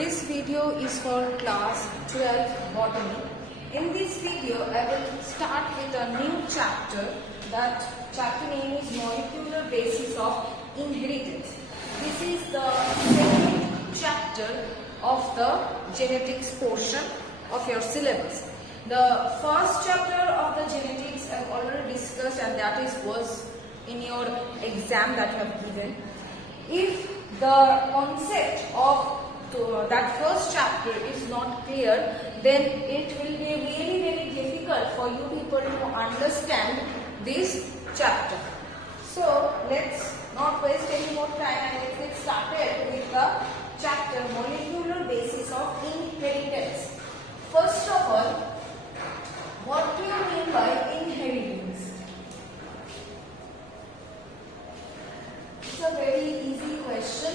This video is for class 12 botany. In this video, I will start with a new chapter. That chapter name is Molecular Basis of Inheritance. This is the second chapter of the genetics portion of your syllabus. The first chapter of the genetics I have already discussed, and that was in your exam that you have given. If the concept of that first chapter is not clear, then it will be really very difficult for you people to understand this chapter. So let's not waste any more time and let's get started with the chapter Molecular Basis of Inheritance. First of all, what do you mean by inheritance? It's a very easy question.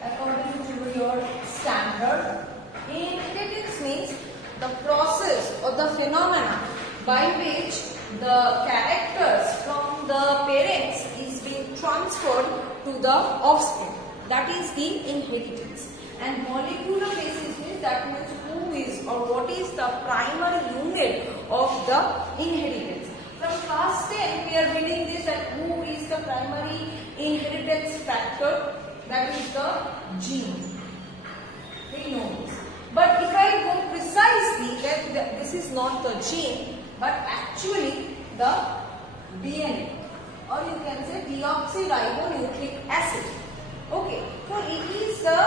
According to your standard, inheritance means the process or the phenomena by which the characters from the parents is being transferred to the offspring. That is the inheritance. And molecular basis means that means who is or what is the primary unit of the inheritance. From class 10 we are reading this, that who is the primary inheritance factor. That is the gene. We know this. But if I go precisely, that this is not the gene, but actually the DNA, or you can say deoxyribonucleic acid. Okay, so it is the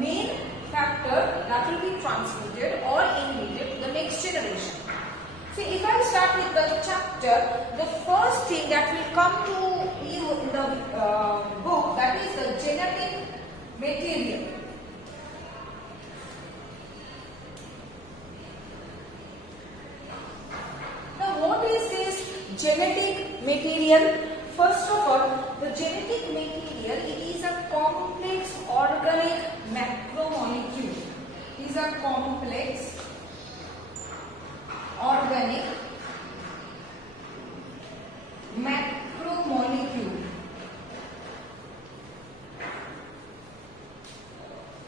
main factor that will be transmitted or inherited to the next generation. See, if I start with the chapter, the first thing that will come to you in the book, that is the genetic material. Now, what is this genetic material? First of all, the genetic material, it is a complex organic macromolecule. It is a complex organic macromolecule.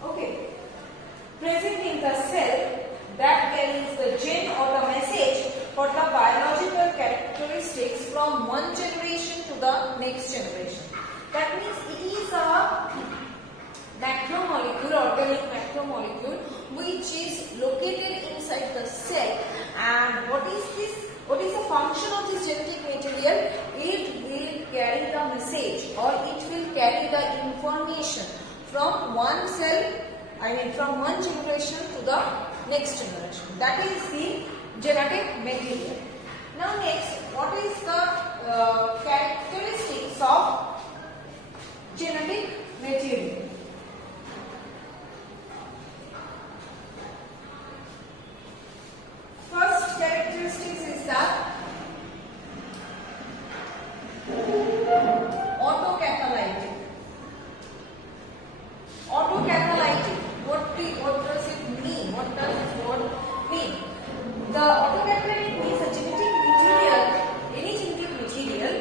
Okay, present in the cell that carries the gene or the message for the biological characteristics from one generation to the next generation. That means it is a macromolecule, organic macromolecule, which is located inside the cell. And what is this? What is the function of this genetic material? It will carry the message, or it will carry the information from one cell, from one generation to the next generation. That is the genetic material. Now next, what is the characteristics of genetic material? First characteristics is that autocatalytic. Autocatalytic. What does it mean? What does this word mean? The autocatalytic means a genetic material, any genetic material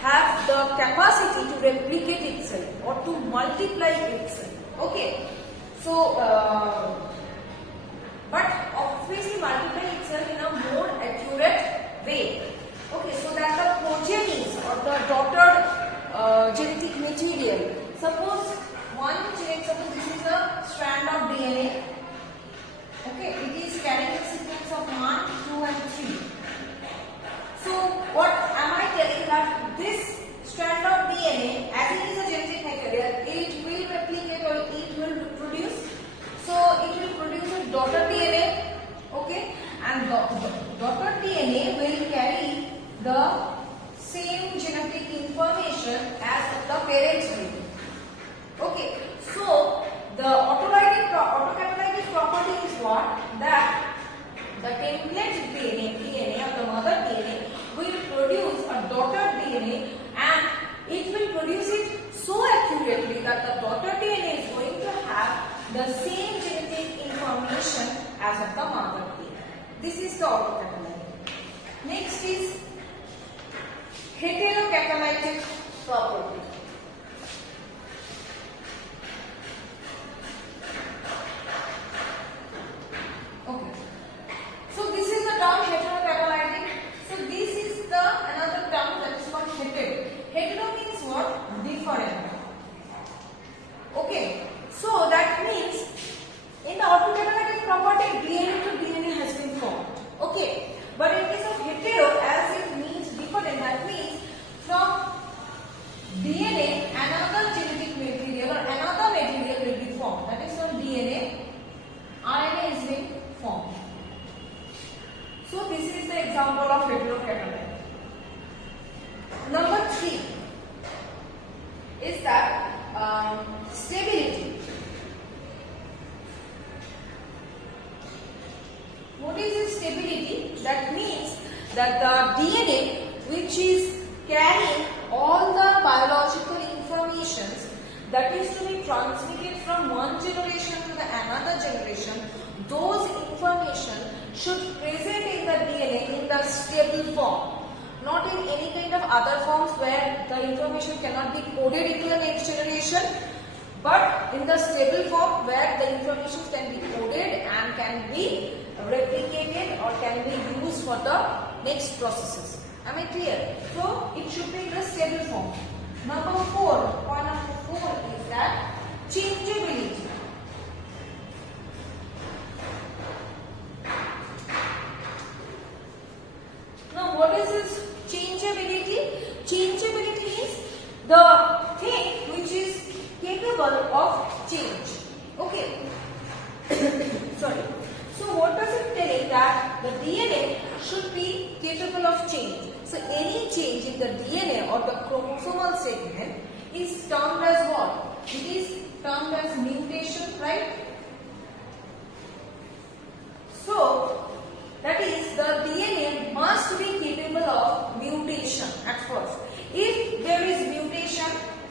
has the capacity to replicate itself or to multiply itself. Okay. So, but obviously multiply itself in a more accurate way. Okay, so that the progenies or the daughter genetic material, suppose this is a strand of DNA. Okay, it is carrying the sequence of 1, 2 and 3. So what am I telling, that this strand of DNA, as it is a genetic material, it will replicate or it will reproduce. So it will produce a daughter DNA, okay, and the daughter DNA will carry the same genetic information as the parent DNA. Okay, so the autocatalytic property is what? That the template DNA of the mother DNA will produce a daughter DNA, and it will produce it so accurately that the daughter DNA is going to have the same genetic information as of the mother DNA. This is the autocatalytic. Next is heterocatalytic property. which is carrying all the biological informations that is to be transmitted from one generation to the another generation, those information should present in the DNA in the stable form, not in any kind of other forms where the information cannot be coded into the next generation, but in the stable form where the information can be coded and can be replicated or can be used for the next processes. Am I clear? So it should be in the stable form. Number 4, point number 4 is that changeability. Now what is this changeability? Changeability is the thing which is capable of change. Okay. Sorry. So what does it tell you? That the DNA should be capable of change. So any change in the DNA or the chromosomal segment is termed as what? It is termed as mutation, right? So that is, the DNA must be capable of mutation at first. If there is mutation,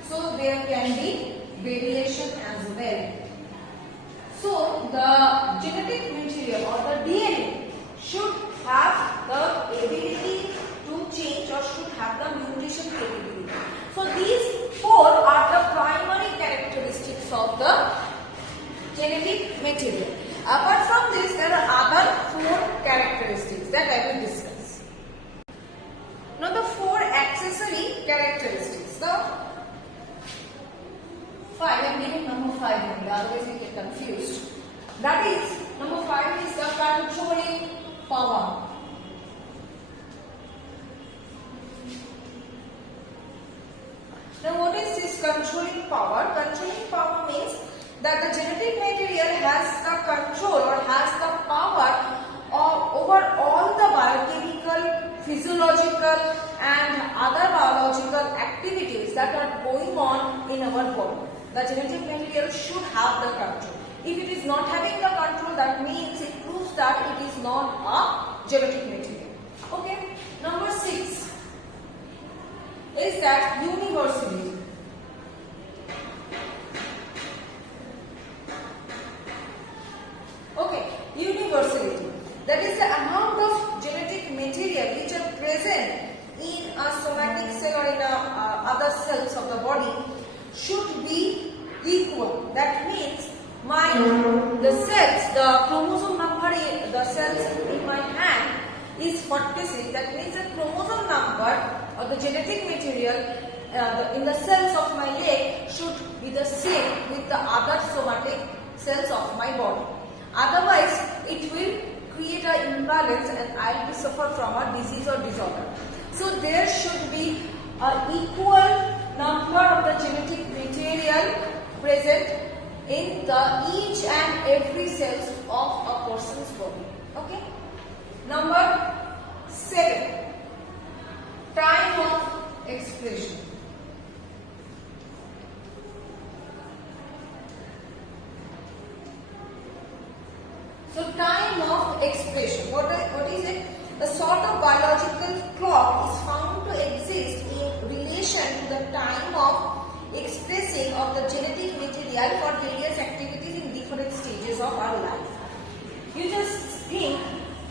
so there can be variation as well. So the genetic material or the DNA should have the ability to change or should have the mutation capability. So these 4 are the primary characteristics of the genetic material. Apart from this, there are other 4 characteristics that I will discuss. Now the 4 accessory characteristics. The 5, I am giving number 5 only, otherwise you get confused. That is, number 5 is the controlling power. Now what is this controlling power? Controlling power means that the genetic material has the control or has the power over all the biochemical, physiological and other biological activities that are going on in our body. The genetic material should have the control. If it is not having the control, that means it proves that it is not a genetic material. Okay. Number 6 is that universality. Okay, universality. That is the amount of genetic material which are present in a somatic cell or in other cells of the body should be equal. That means the cells, the chromosome number, the cells in my hand is 46. That means the chromosome number or the genetic material in the cells of my leg should be the same with the other somatic cells of my body. Otherwise, it will create an imbalance and I will suffer from a disease or disorder. So there should be an equal number of the genetic material present in each and every cells of a person's body. Okay. Number 7, time of expression. So time of expression, what is it? The sort of biological clock is found to exist in relation to the time of expressing of the genetic material for various activities in different stages of our life. You just think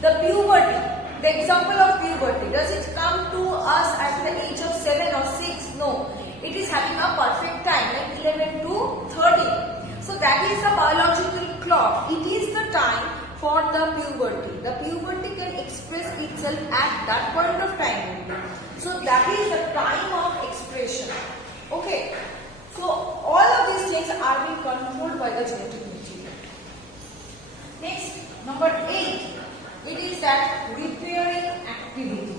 the puberty, the example of puberty, does it come to us at the age of 7 or 6? No, it is having a perfect time like 11 to 13. So that is the biological clock. It is the time for the puberty. The puberty can express itself at that point of time. So that is the time of expression. Okay. So all of these things are being controlled by the genetic material. Next, number 8. It is that repairing activity.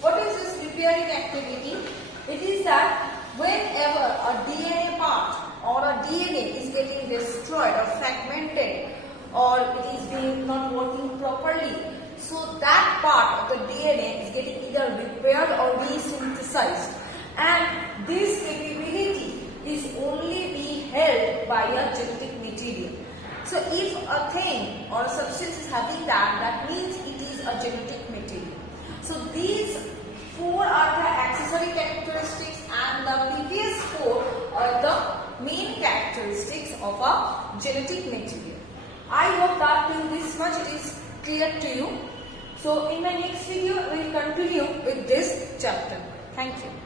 What is this repairing activity? It is that whenever a DNA part or a DNA is getting destroyed or fragmented or it is being not working properly, so that part of the DNA is getting either repaired or resynthesized, and this capability is only be held by a genetic material. So if a thing or a substance is having that means it is a genetic material. So these 4 are the accessory characteristics and the previous 4 are the main characteristics of a genetic material. I hope that till this much it is clear to you. So in my next video we will continue with this chapter. Thank you.